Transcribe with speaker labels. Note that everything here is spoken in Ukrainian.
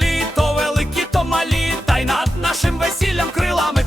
Speaker 1: землі, то великі, то малі, та й над нашим весіллям крилами.